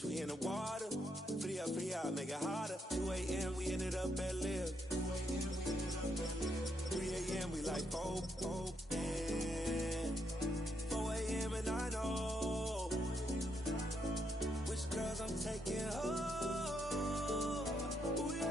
beach, we in the water. Free out, make it harder. 2 a.m. we ended up at Live. 3 a.m. we like oh, and 4 a.m. and I know which girls I'm taking home. Ooh, yeah.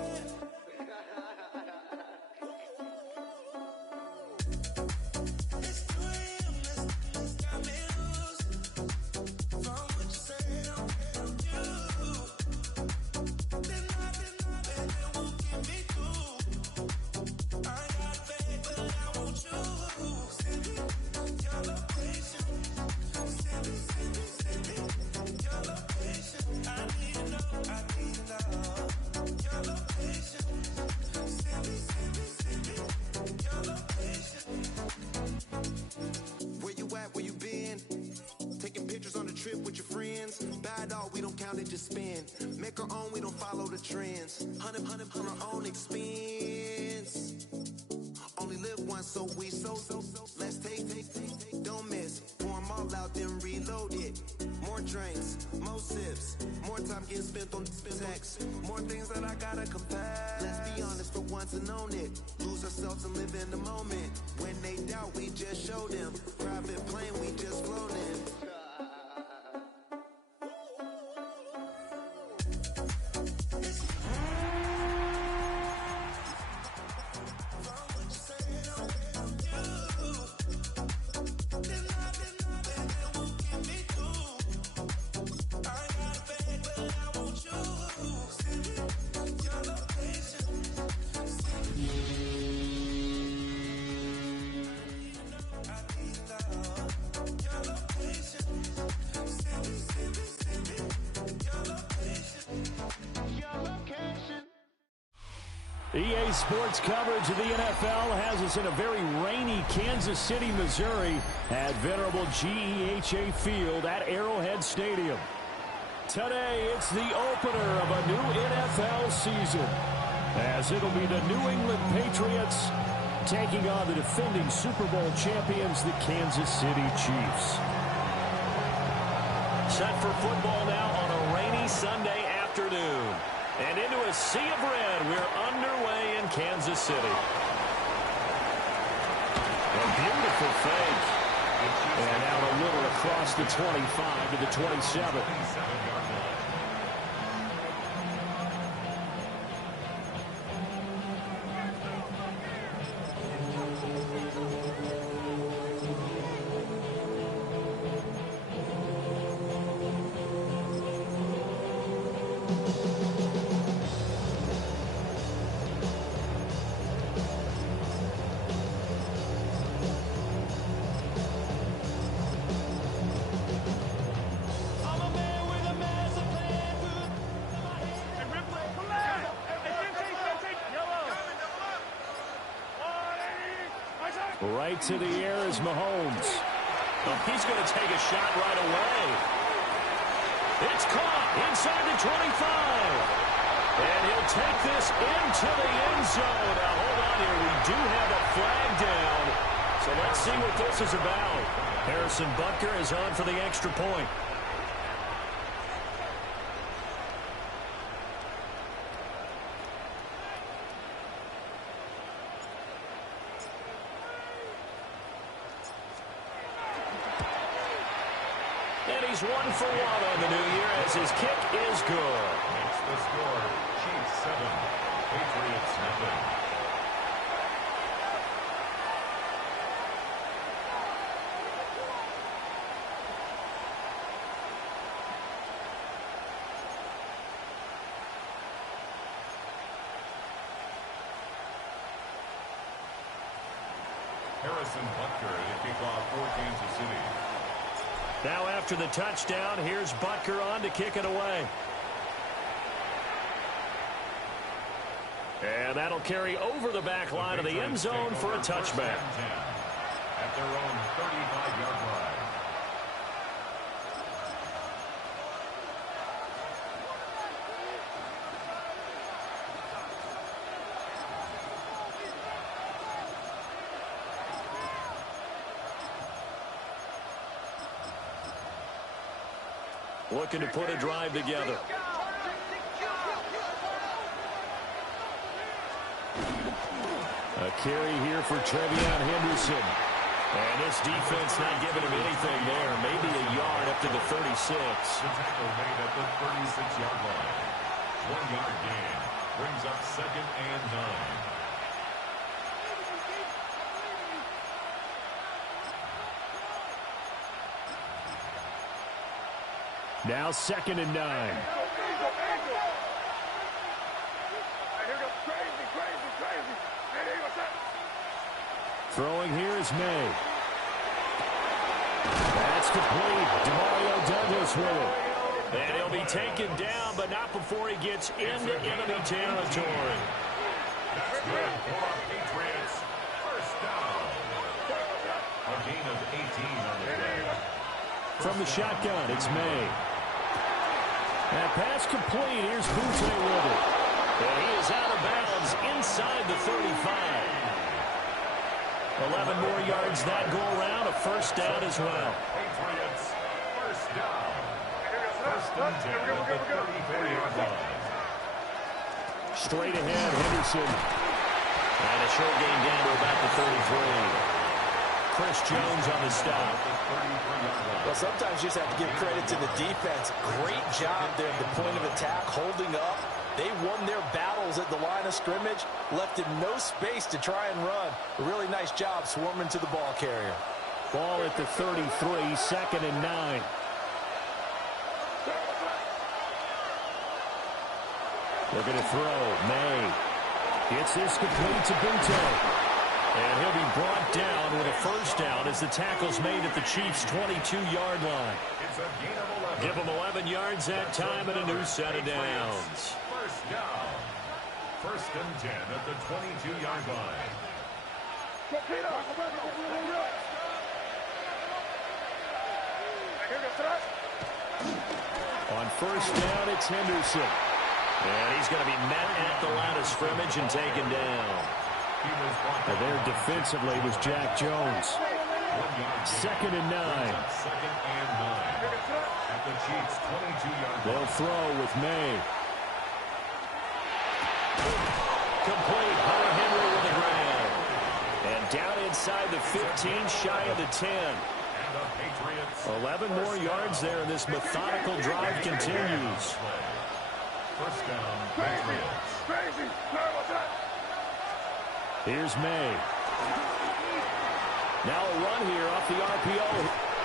Just spin, make our own, we don't follow the trends. 100 on our own expense. Only live once, so we so let's take, don't miss. Pour 'em all out, then reload it. More drinks, more sips, more time getting spent on sex. More things that I gotta compare. Let's be honest for once and own it. Lose ourselves and live in the moment. When they doubt, we just show them. Private plane, we just flown in. EA Sports coverage of the NFL has us in a very rainy Kansas City, Missouri at venerable GEHA Field at Arrowhead Stadium. Today, it's the opener of a new NFL season, as it'll be the New England Patriots taking on the defending Super Bowl champions, the Kansas City Chiefs. Set for football now on a rainy Sunday afternoon. And into a sea of red, we're underway in Kansas City. A beautiful fake. And out a little across the 25 to the 27. Right to the air is Mahomes. Oh, he's going to take a shot right away. It's caught inside the 25. And he'll take this into the end zone. Now, hold on here. We do have a flag down. So let's see what this is about. Harrison Butker is on for the extra point. And he's 1 for 1 on the new year as his kick is good. Makes the score Chiefs 7, Patriots 7. Harrison Butker to kick off for Kansas City. Now after the touchdown, here's Butker on to kick it away. And that'll carry over the back line of the end zone for a touchback. At their own 35-yard line. looking to put a drive together. A carry here for Trevion Henderson. And this defense not giving him anything there. Maybe a yard up to the 36. The tackle made at the 36-yard line. 1-yard gain. Brings up 2nd and 9. Now 2nd and 9. Throwing here is May. That's complete. Demario Douglas with it. And he'll be taken down, but not before he gets into enemy territory. That's good for Patriots. First down. A gain of 18 on the play. From the shotgun, it's May. That pass complete. Here's Butte with it. And he is out of bounds inside the 35. 11 more yards that go around. A first down as well. Patriots, first down. First and 10 at the 34-yard line. Straight ahead, Henderson. And a short gain down to about the 33. Chris Jones on the stop. Well, sometimes you just have to give credit to the defense. Great job there at the point of attack, holding up. They won their battles at the line of scrimmage, left in no space to try and run. A really nice job swarming to the ball carrier. Ball at the 33, 2nd and 9. Looking to throw. May gets this complete to Butte. And he'll be brought down with a first down as the tackle's made at the Chiefs' 22-yard line. It's a gain of 11. Give them 11 yards that time and a new set of downs. First down. First and 10 at the 22-yard line. On first down, it's Henderson. And he's going to be met at the line of scrimmage and taken down. And there defensively was Jack Jones. 2nd and 9. 2nd and 9. At the Chiefs' 22-yard line. They'll throw with May. Complete. Hunter Henry with the grab. And down inside the 15, shy of the 10. And the Patriots. 11 more yards there, and this methodical drive continues. First down, Patriots. Here's May. Now a run here off the RPO.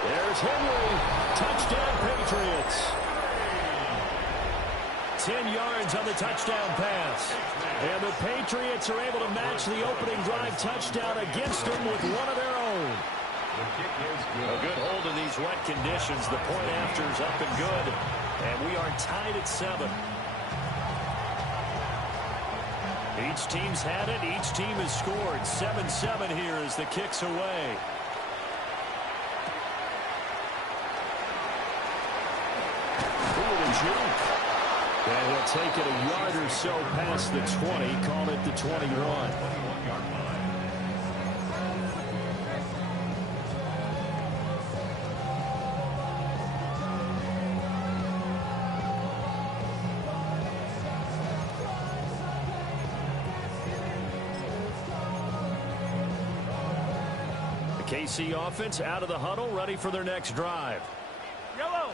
There's Henry. Touchdown, Patriots. 10 yards on the touchdown pass. And the Patriots are able to match the opening drive touchdown against them with one of their own. A good hold in these wet conditions. The point after is up and good. And we are tied at 7. Each team's had it. Each team has scored. 7-7 here as the kick's away. Ooh, the juke. And he'll take it a yard or so past the 20. Call it the 21. KC offense out of the huddle, ready for their next drive.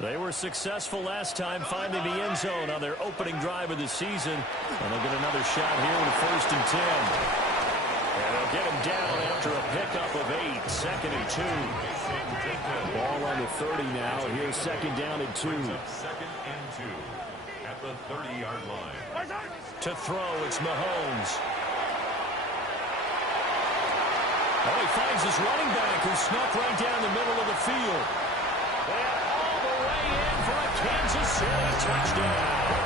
They were successful last time finding the end zone on their opening drive of the season. And they'll get another shot here with 1st and 10. And they'll get him down after a pickup of 8. 2nd and 2. Ball on the 30 now. Here's 2nd down and 2. 2nd and 2 at the 30-yard line. To throw, it's Mahomes. Oh, he finds his running back who snuck right down the middle of the field. And all the way in for a Kansas City touchdown.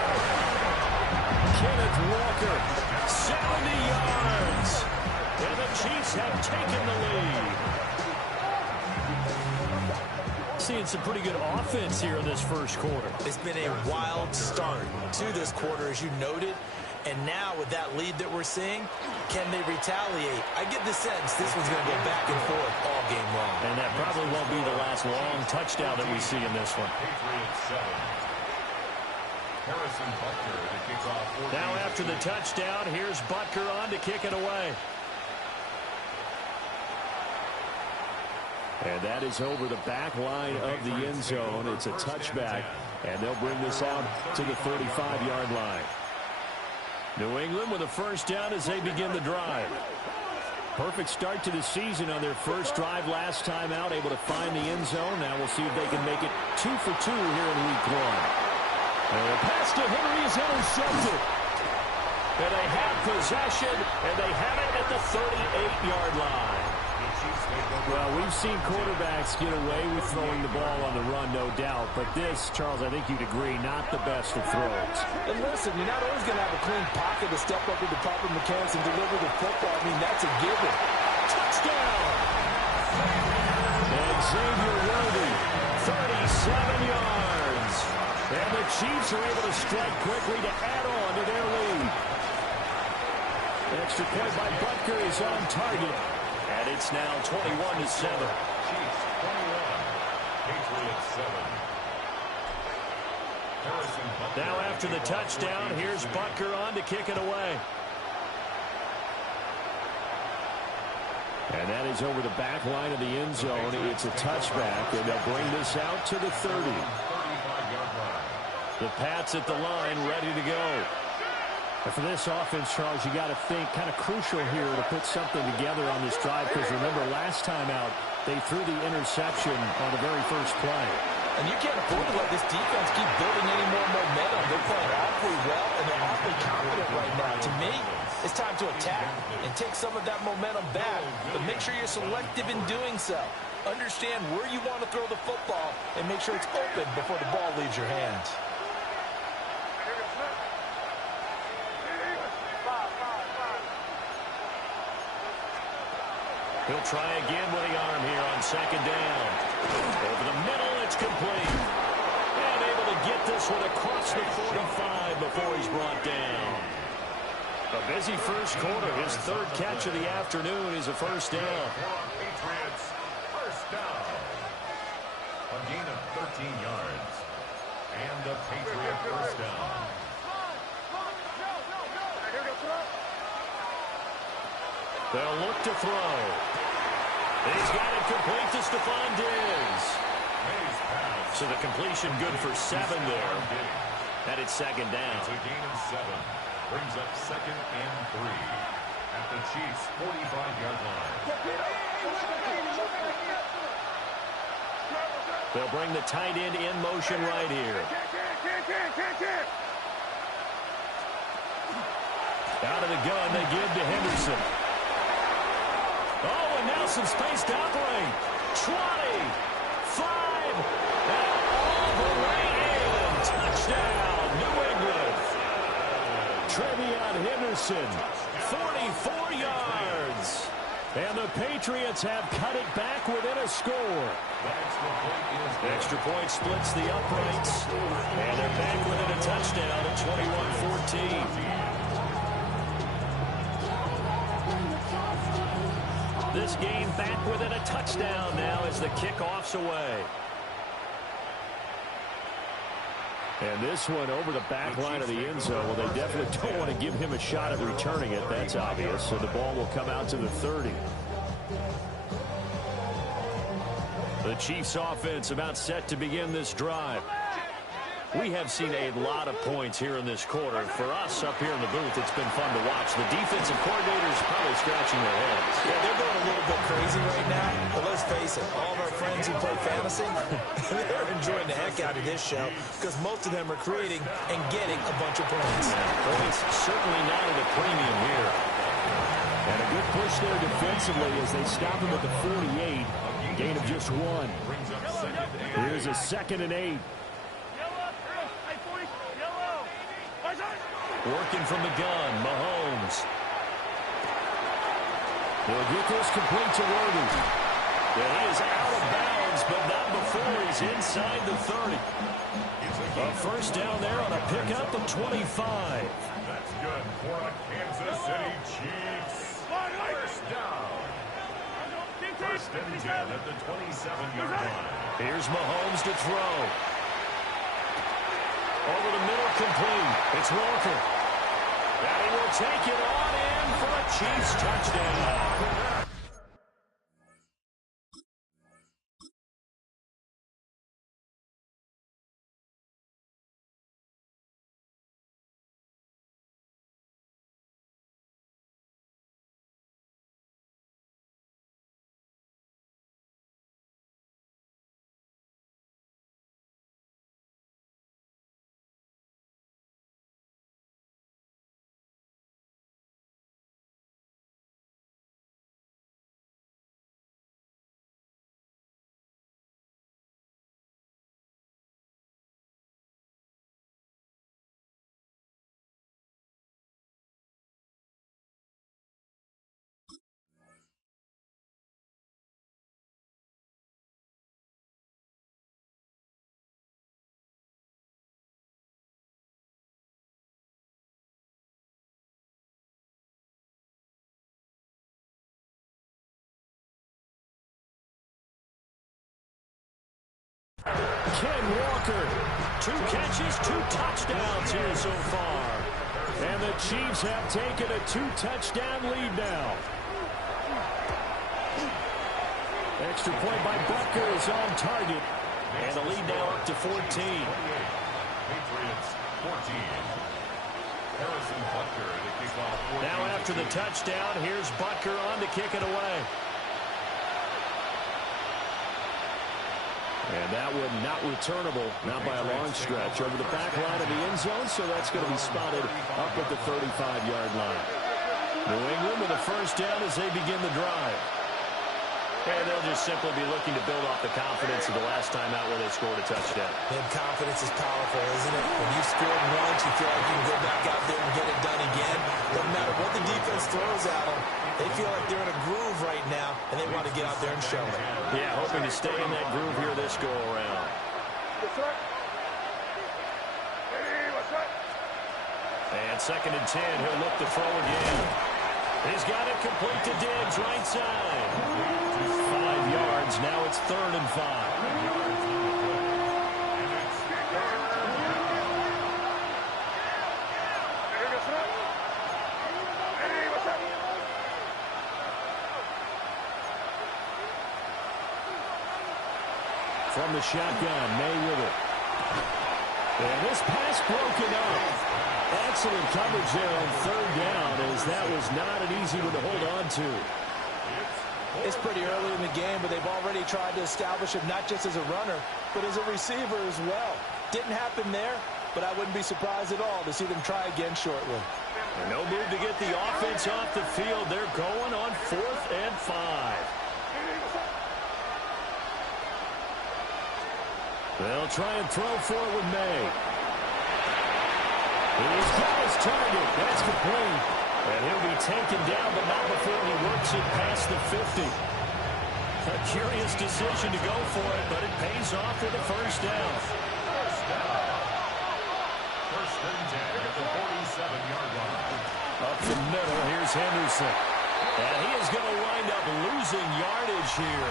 Kenneth Walker, 70 yards. And the Chiefs have taken the lead. Seeing some pretty good offense here in this first quarter. It's been a wild start to this quarter, as you noted. And now with that lead that we're seeing, can they retaliate? I get the sense this one's going to go back and forth all game long. And that probably won't be the last long touchdown that we see in this one. Now after the touchdown, here's Butker on to kick it away. And that is over the back line of the end zone. It's a touchback, and they'll bring this out to the 35-yard line. New England with a first down as they begin the drive. Perfect start to the season on their first drive last time out, able to find the end zone. Now we'll see if they can make it 2 for 2 here in week 1. And the pass to Henry is intercepted. And they have possession, and they have it at the 38-yard line. Well, we've seen quarterbacks get away with throwing the ball on the run, no doubt. But this, Charles, I think you'd agree, not the best of throws. And listen, you're not always going to have a clean pocket to step up with the proper mechanics and deliver the football. I mean, that's a given. Touchdown! And Xavier Worthy, 37 yards. And the Chiefs are able to strike quickly to add on to their lead. Extra point by Butker is on target. And it's now 21-7. Chiefs 21, Patriots 7. Now after the touchdown, here's Butker on to kick it away. And that is over the back line of the end zone. It's a touchback, and they'll bring this out to the 30. The Pats at the line, ready to go. And for this offense, Charles, you got to think kind of crucial here to put something together on this drive, because remember, last time out, they threw the interception on the very first play. And you can't afford to let this defense keep building any more momentum. They're playing awfully well, and they're awfully confident right now. To me, it's time to attack and take some of that momentum back, but make sure you're selective in doing so. Understand where you want to throw the football and make sure it's open before the ball leaves your hands. He'll try again with the arm here on second down. Over the middle, it's complete. And able to get this one across the 45 before he's brought down. A busy first quarter. His third catch of the afternoon is a first down. Patriots, first down. A gain of 13 yards. And a Patriot first down. They'll look to throw. He's got it complete to Stephon Diggs. So the completion good for 7 there. And it's second down. It's a gain of 7. Brings up second and 3 at the Chiefs' 45-yard line. They'll bring the tight end in motion right here. Out of the gun, they give to Henderson. Oh, and now some space to operate. 20, 5, and all the way in. Touchdown, New England. Trevion Henderson, 44 yards. And the Patriots have cut it back within a score. Extra point splits the uprights. And they're back within a touchdown at 21-14. This game back within a touchdown now as the kickoff's away. And this one over the back line of the end zone. Well, they definitely don't want to give him a shot at returning it. That's obvious. So the ball will come out to the 30. The Chiefs offense about set to begin this drive. We have seen a lot of points here in this quarter. For us up here in the booth, it's been fun to watch. The defensive coordinators probably scratching their heads. Yeah, they're going a little bit crazy right now. But let's face it, all of our friends who play fantasy, they're enjoying the heck out of this show because most of them are creating and getting a bunch of points. Well, it's certainly not at a premium here. And a good push there defensively as they stop him at the 48. Gain of just 1. Here's a 2nd and 8. Working from the gun, Mahomes. They'll get this complete to Worthy. It is out of bounds wins, but not before he's inside the 30. A first down there on a pickup of 25. That's good for a Kansas City Chiefs. First down. First and 10 at the 27-yard line. Here's Mahomes to throw. Over the middle, complete. It's Walker. And he will take it on in for a Chiefs touchdown. Ken Walker, 2 catches, 2 touchdowns here so far. And the Chiefs have taken a 2-touchdown lead now. Extra point by Butker is on target. And the lead now up to 14. Patriots 14. Harrison Butker to kick off. Now after the touchdown, here's Butker on to kick it away. And that one not returnable, not by a long stretch, over the back line of the end zone, so that's going to be spotted up at the 35-yard line. New England with a first down as they begin the drive. And they'll just simply be looking to build off the confidence of the last time out where they scored a touchdown. And confidence is powerful, isn't it? When you scored once, you feel like you can go back out there and get it done again. No matter what the defense throws at them, they feel like they're in a groove right now, and they want to get out there and show it. Yeah, hoping to stay in that groove here this go-around. And 2nd and 10, he'll look to throw again. He's got it complete to Diggs, right side. 5 yards, now it's 3rd and 5. From the shotgun, May with it. And this pass broken up. Excellent coverage there on 3rd down, as that was not an easy one to hold on to. It's pretty early in the game, but they've already tried to establish him not just as a runner, but as a receiver as well. Didn't happen there, but I wouldn't be surprised at all to see them try again shortly. And no move to get the offense off the field. They're going on 4th and 5. They'll try and throw for it with May. He's got his target. That's complete. And he'll be taken down, but not before he works it past the 50. A curious decision to go for it, but it pays off with a first down. First and 10 at the 47-yard line. Up the middle, here's Henderson. And he is going to wind up losing yardage here,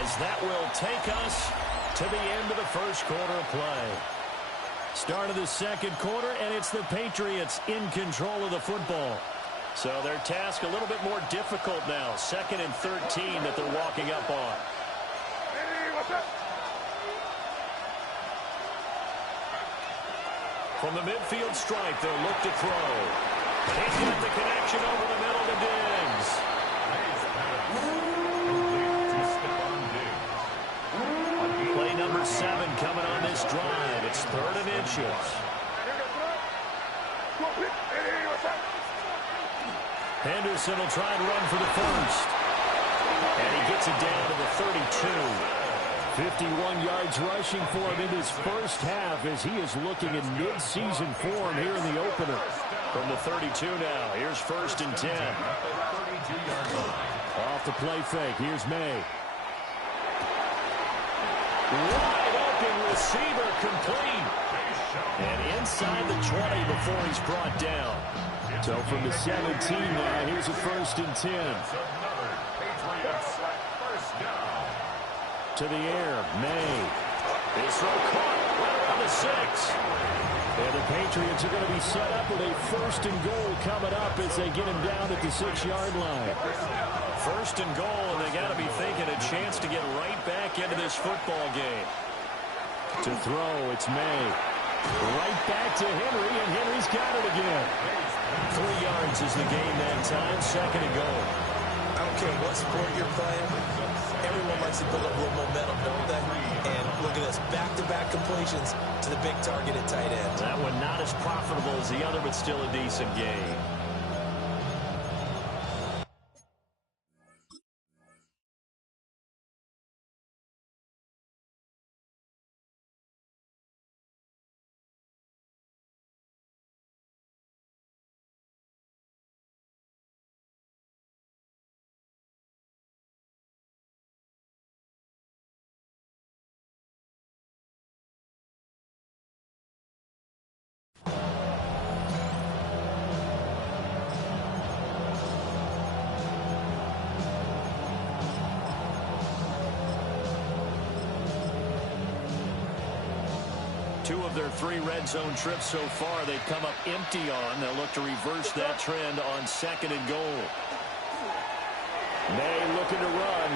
as that will take us to the end of the first quarter of play. Start of the 2nd quarter, and it's the Patriots in control of the football. So their task a little bit more difficult now. 2nd and 13 that they're walking up on. From the midfield stripe, they'll look to throw. He's got the connection over the middle to Diggs. Play number 7 coming on this drive. It's 3rd and inches. Henderson will try and run for the first. And he gets it down to the 32. 51 yards rushing for him in his first half, as he is looking in mid-season form here in the opener. From the 32 now, here's 1st and 10. Off the play fake, here's May. Wide open receiver complete. And inside the 20 before he's brought down. So from the 17 now, here's a 1st and 10. To the air, May. His throw caught right around the 6. And the Patriots are going to be set up with a 1st and goal coming up as they get him down at the 6-yard line. 1st and goal, and they got to be thinking a chance to get right back into this football game. To throw, it's May. Right back to Henry, and Henry's got it again. 3 yards is the gain that time, 2nd and goal. I don't care what sport you're playing. Everyone likes to build up a little momentum, don't they? And look at this, back-to-back completions to the big target at tight end. That one not as profitable as the other, but still a decent gain. Two of their 3 red zone trips so far, they've come up empty on. They'll look to reverse that trend on 2nd and goal. May looking to run.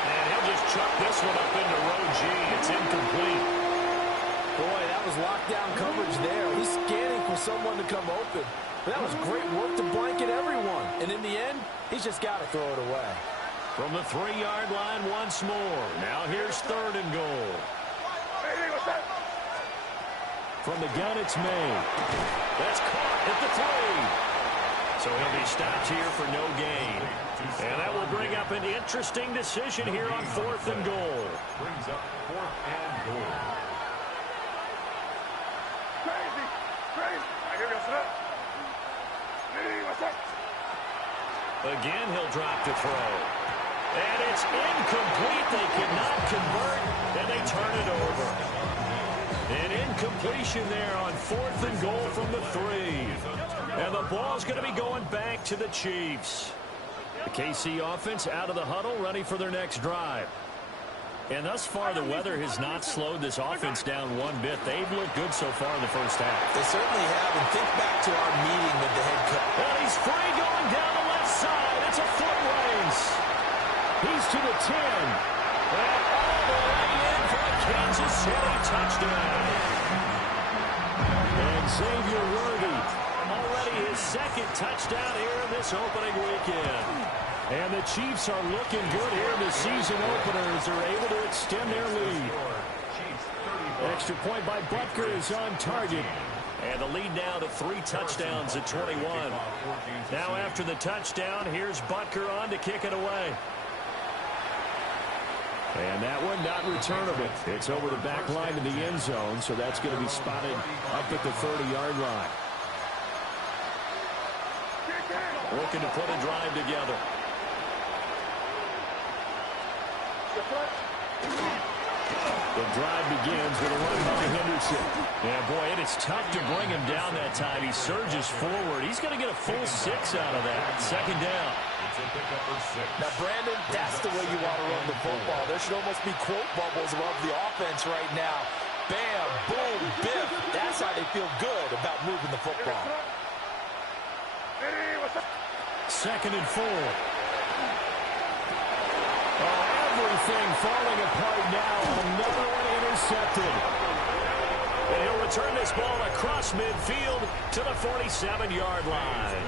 And he'll just chuck this one up into row G. It's incomplete. Boy, that was lockdown coverage there. He's scanning for someone to come open. But that was great work to blanket everyone. And in the end, he's just got to throw it away. From the 3-yard line once more. Now here's 3rd and goal. From the gun, it's May. That's caught at the 3. So he'll be stopped here for no gain. And that will bring up an interesting decision here on 4th and goal. Brings up 4th and goal. Again, he'll drop to throw. And it's incomplete. They cannot convert, and they turn it over. An incompletion there on 4th and goal from the 3. And the ball's going to be going back to the Chiefs. The KC offense out of the huddle, ready for their next drive. And thus far, the weather has not slowed this offense down one bit. They've looked good so far in the first half. They certainly have. And think back to our meeting with the head coach. And he's free going down the left side. It's a foot race. He's to the 10. And all the way in for a Kansas City touchdown. And Xavier Worthy, already his 2nd touchdown here in this opening weekend. And the Chiefs are looking good here in the season opener as they're able to extend their lead. Extra point by Butker is on target. And the lead now to 3 touchdowns at 21. Now after the touchdown, here's Butker on to kick it away. And that one not returnable. It's over the back line to the end zone, so that's going to be spotted up at the 30-yard line. Looking to put a drive together. The drive begins with a run by Henderson. Yeah, boy, it is tough to bring him down that time. He surges forward. He's going to get a full 6 out of that. 2nd down. Now, Brandon, that's the way you want to run the football. There should almost be quote bubbles above the offense right now. Bam, boom, biff. That's how they feel good about moving the football. 2nd and 4. Oh, everything falling apart now. Another one intercepted. And he'll return this ball across midfield to the 47-yard line.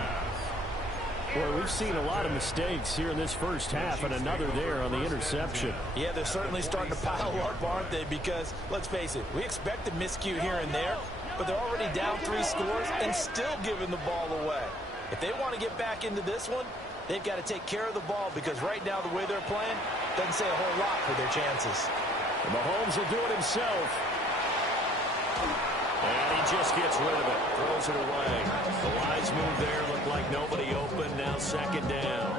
Boy, we've seen a lot of mistakes here in this first half, and another there on the interception. Yeah, they're certainly starting to pile up, aren't they? Because, let's face it, we expect a miscue here and there, but they're already down 3 scores and still giving the ball away. If they want to get back into this one, they've got to take care of the ball, because right now the way they're playing doesn't say a whole lot for their chances. And Mahomes will do it himself. And he just gets rid of it, throws it away. The wise move there, looked like nobody open, now 2nd down.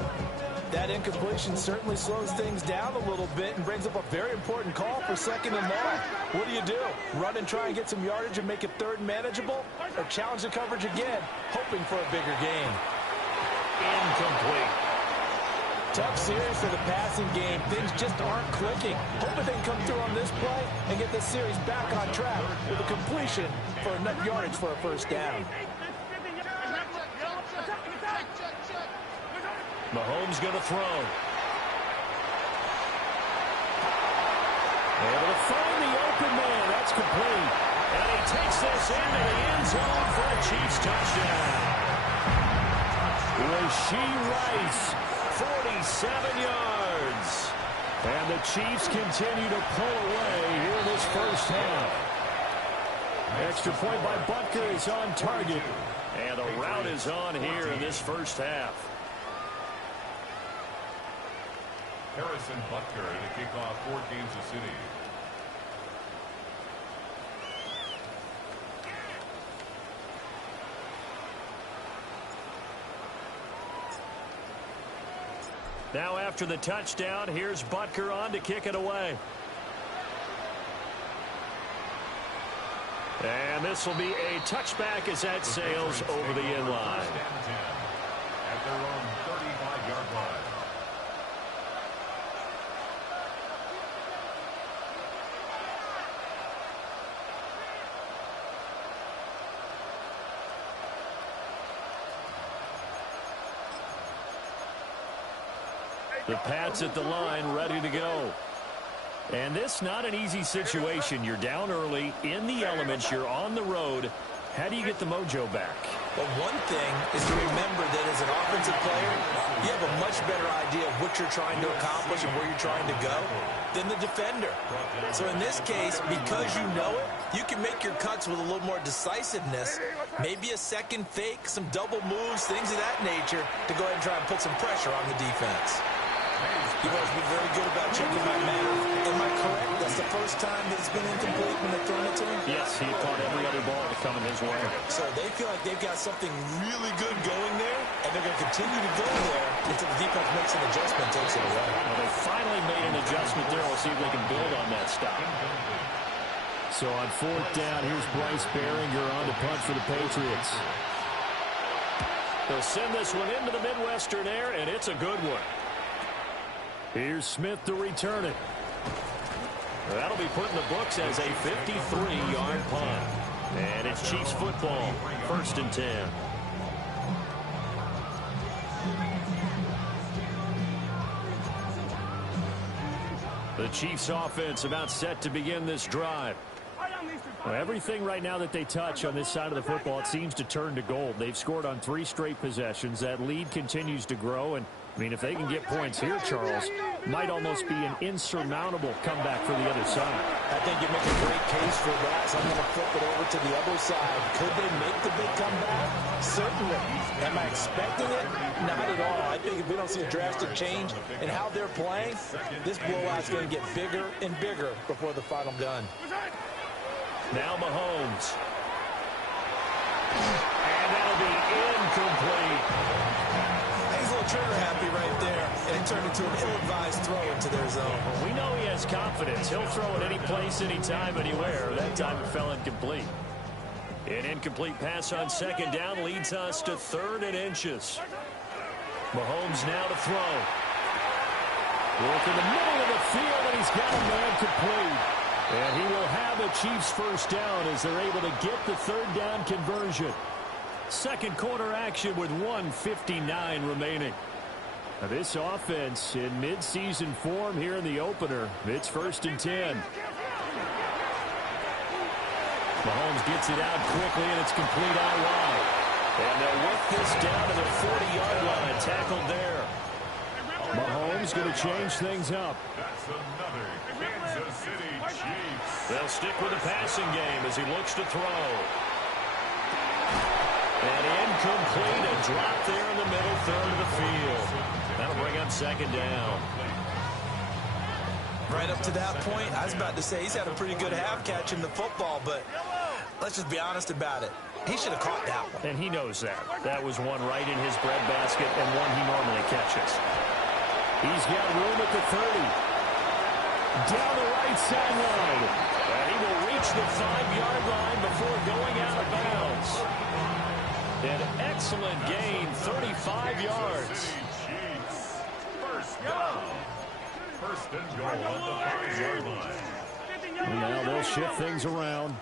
That incompletion certainly slows things down a little bit and brings up a very important call for 2nd and long. What do? Run and try and get some yardage and make it 3rd manageable? Or challenge the coverage again, hoping for a bigger gain? Incomplete. Tough series for the passing game. Things just aren't clicking. Hoping they can come through on this play and get this series back on track with a completion for enough yardage for a 1st down. Mahomes going to throw. Able to find the open man. That's complete. And he takes this into the end zone for a Chiefs touchdown. Rashee Rice, 47 yards. And the Chiefs continue to pull away here in this 1st half. Extra point by Butker is on target. And a route is on here in this 1st half. Harrison Butker to kick off for Kansas City. Now after the touchdown, here's Butker on to kick it away. And this will be a touchback as that sails over the end line. At their own 35-yard line. The Pats at the line, ready to go. And this not an easy situation. You're down early, in the elements, you're on the road. How do you get the mojo back? Well, one thing is to remember that as an offensive player, you have a much better idea of what you're trying to accomplish and where you're trying to go than the defender. So in this case, because you know it, you can make your cuts with a little more decisiveness, maybe a second fake, some double moves, things of that nature, to go ahead and try and put some pressure on the defense. You've always been very good about checking my math. Am I correct? That's the first time that it's been incomplete when they've thrown it to him? Yes, he caught every other ball to come in his way. So they feel like they've got something really good going there, and they're going to continue to go there until the defense makes an adjustment and takes it away. Well, they finally made an adjustment there. We'll see if they can build on that stop. So on 4th down, here's Bryce Behringer on to punt for the Patriots. They'll send this one into the Midwestern air, and it's a good one. Here's Smith to return it. That'll be put in the books as a 53-yard punt. And it's Chiefs football, 1st and 10. The Chiefs offense about set to begin this drive. Well, everything right now that they touch on this side of the football, it seems to turn to gold. They've scored on 3 straight possessions. That lead continues to grow, and I mean, if they can get points here, Charles, might almost be an insurmountable comeback for the other side. I think you make a great case for that, so I'm going to flip it over to the other side. Could they make the big comeback? Certainly. Am I expecting it? Not at all. I think if we don't see a drastic change in how they're playing, this blowout's going to get bigger and bigger before the final gun. Now Mahomes. And that'll be incomplete. He's a little trigger happy right there, and it turned into an ill-advised throw into their zone. Well, we know he has confidence. He'll throw it any place, anytime, anywhere. That time it fell incomplete. An incomplete pass on 2nd down leads us to 3rd and inches. Mahomes now to throw. Work in the middle of the field, and he's got a man complete. And he will have a Chiefs 1st down as they're able to get the 3rd down conversion. 2nd quarter action with 1:59 remaining. Now this offense in mid-season form here in the opener. It's 1st and 10. Mahomes gets it out quickly, and it's complete out wide. And they'll work this down to the 40-yard line. Tackled there. Mahomes going to change things up. That's another Kansas City Chiefs. They'll stick with the passing game as he looks to throw. And incomplete, a drop there in the middle 3rd of the field. That'll bring up 2nd down. Right up to that point, I was about to say he's had a pretty good half catching the football, but let's just be honest about it. He should have caught that one. And he knows that. That was one right in his breadbasket and one he normally catches. He's got room at the 30. Down the right sideline. And he will reach the 5-yard line before going out of bounds. An excellent gain, 35 yards. First down. First and goal on the 5-yard line. And now they'll shift things around.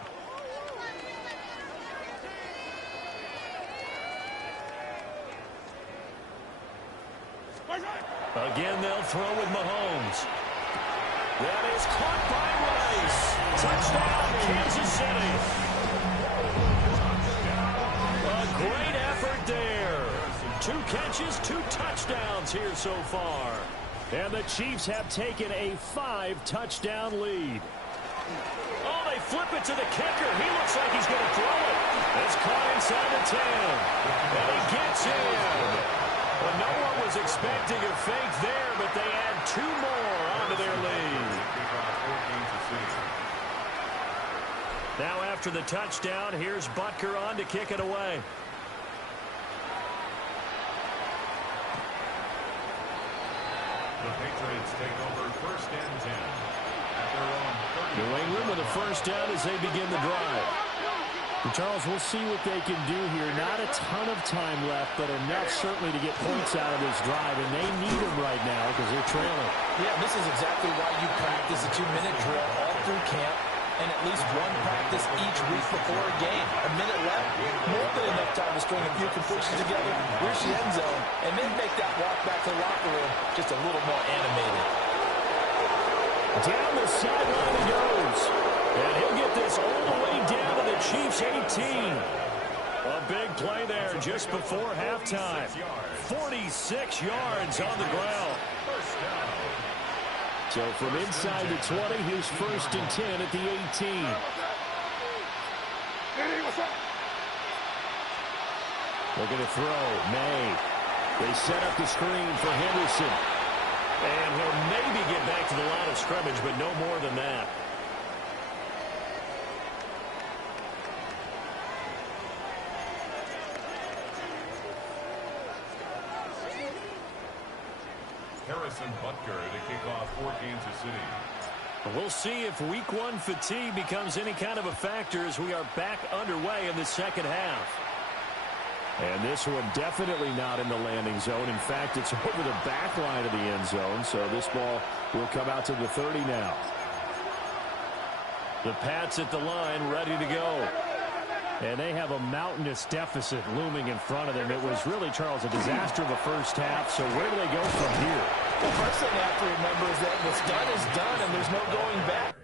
Again, they'll throw with Mahomes. That is caught by Rice. Touchdown, Kansas City. A great effort there. 2 catches, 2 touchdowns here so far. And the Chiefs have taken a 5-touchdown lead. Oh, they flip it to the kicker. He looks like he's going to throw it. It's caught inside the 10. And he gets in. Well, no one was expecting a fake there, but they add 2 more onto their lead. Now after the touchdown, here's Butker on to kick it away. The Patriots take over first and 10 at their own 30. New England with a first down as they begin the drive. And Charles, we'll see what they can do here. Not a ton of time left, but enough certainly to get points out of this drive, and they need them right now because they're trailing. Yeah, this is exactly why you practice a 2-minute drill all through camp and at least one practice each week before a game. A minute left, more than enough time to string a few completions together, reach the end zone, and then make that walk back to the locker room just a little more animated. Down the sideline he goes. And he'll get this all the way down to the Chiefs' 18. A big play there just before halftime. 46 yards on the ground. So from inside the 20, here's first and 10 at the 18. Looking to throw. May. They set up the screen for Henderson. And he'll maybe get back to the line of scrimmage, but no more than that. Harrison Butker to kick off for Kansas City. We'll see if week 1 fatigue becomes any kind of a factor as we are back underway in the second half. And this one definitely not in the landing zone. In fact, it's over the back line of the end zone, so this ball will come out to the 30 now. The Pats at the line, ready to go. And they have a mountainous deficit looming in front of them. It was really, Charles, a disaster of a first half, so where do they go from here? The first thing they have to remember is that what's done is done, and there's no going back.